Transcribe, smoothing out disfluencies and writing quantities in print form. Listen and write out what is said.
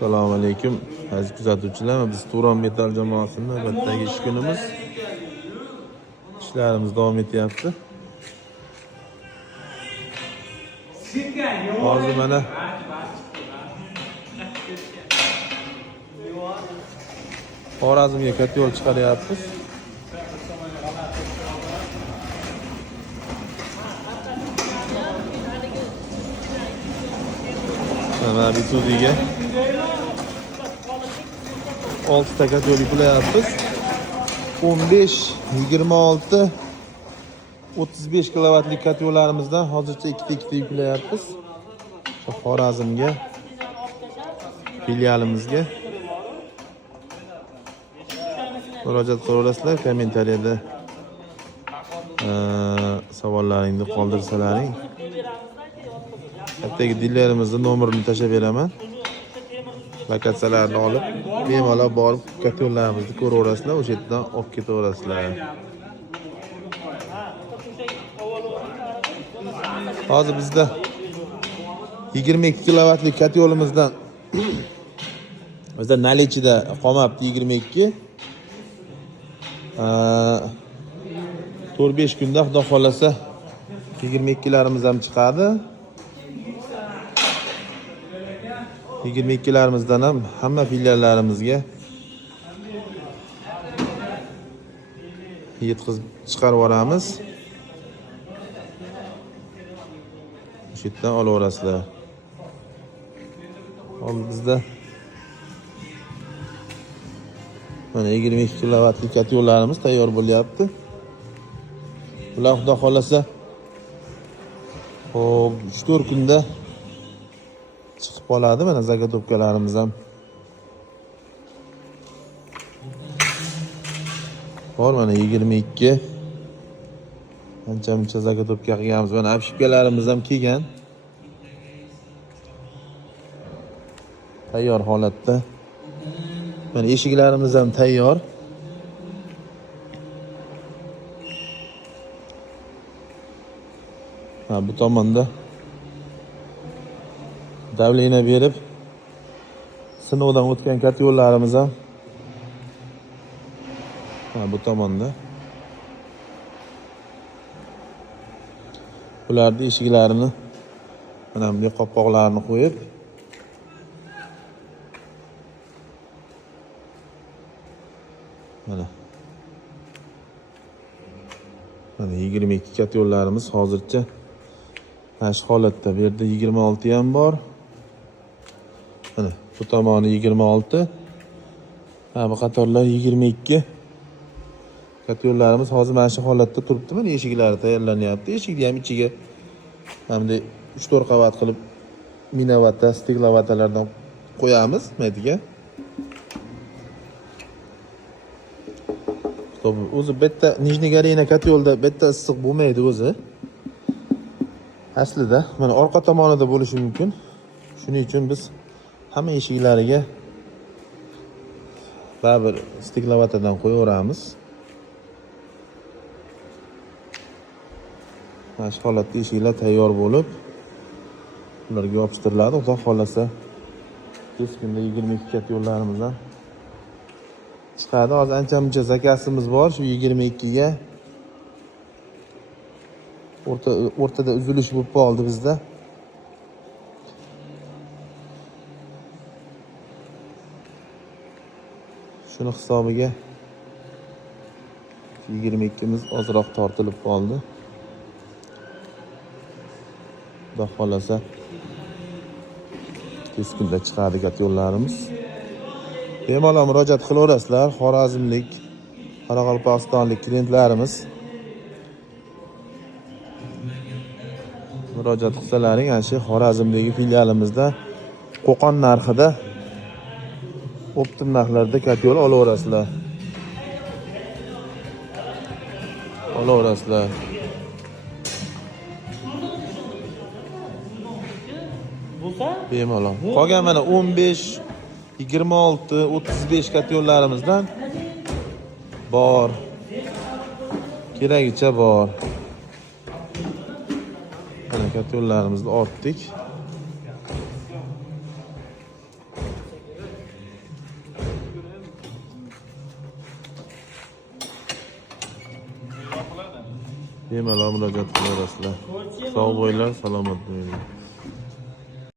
Assalomu alaykum aziz kuzatuvchilar. Biz Turon Metal jamoasining navbatdagi ish kunimiz. İşlerimiz davom etyapti. Hozir mana Xorazmga katyol chiqaryapmiz. Mana Bitudiga 6 ta katyol yuklayapmiz. 15, 26, 35 kilovatlik katyollarimizdan hozircha ikkita yuklayapmiz. Xorazmga, filialimizga murojaat qilaverasizlar. Kommentariyada savollaringni qoldirsalaring. Hattoki dilerimizni nomerini tashlab beraman. Lokatsiyalarni olib, bemalol borib katyollarimizni ko'raverasizlar, o'sha yerdan olib ketaverasizlar. Hozir bizda 22 kilovatlik katyolimizdan bizda nalichida qolmabdi 22. 4-5 kunda xudo xolasa 22larimiz ham chiqadi. 22larimizdan ham hamma filiallarimizga yetkazib chiqarib yuboramiz. Shu yerdan olaverasizlar. Hozir bizda mana 22 kilovatlik katyollarimiz tayyor bo'lyapti. Ular xudo xolasa 3-4 kunda chiqib qoladi. Mana zagotovkalarimiz ham bor. Mana 22 ancha-muncha zagotovka qilganmiz. Mana apshipkalarimiz ham kelgan. Tayyor holatda. Mana eshiklarimiz ham tayyor. Bu tomonda davleniya berib sinovdan o'tgan katyollarimiz ham bu tomonda. Ularning eshiklarini mana bunday qopqoqlarini qo'yib mana 22 katyollarimiz hozircha mana shu holatda. Bu yerda 26 ham bor. Mana bu tomoni 26. Bu qatorlar 22. Katyollarimiz hozir mana shu holatda turibdi. Mana eshiklari tayyorlanyapti. Eshikni ham ichiga hamda 3-4 qavat qilib minovata, stiklovatalardan qo'yamiz maydiga. O'zi bitta nijniy garena katyolda bitta issiq bo'lmaydi o'zi. Aslida mana orqa tomonida bo'lishi mumkin. Shuning uchun biz hamma eshiklariga baribir stiklovatadan qo'yaveramiz. Mana shu holatda eshiklar tayyor bo'lib, ularga yopishtiriladi. Xudo xolasa tez kunda 22 katyollarimiz ham chiqadi. Hozir ancha-muncha zakasimiz bor shu 22 ga. O'rtada uzilish bo'lib qoldi bizda. Shuni hisobiga 22 miz ozroq tortilib qoldi. Xudo xolasa tez kunda chiqadi katyollarimiz. Bemalol murojaat qilaverasizlar. Xorazmlik, Qoraqalpog'istonlik klientlarimiz murojaat qilsalaring, ana shu Xorazmdagi filialimizda Qo'qon narxida optim narxlarda katyol olaverasizlar. Bemalol. Qolgan mana 15, 26, 35 katyollarimizdan bor. Keragicha bor. Mana katyollarimizni ortdik. bemalol murojaat qilaverasizlar. Sog' bo'linglar, salomat bo'linglar.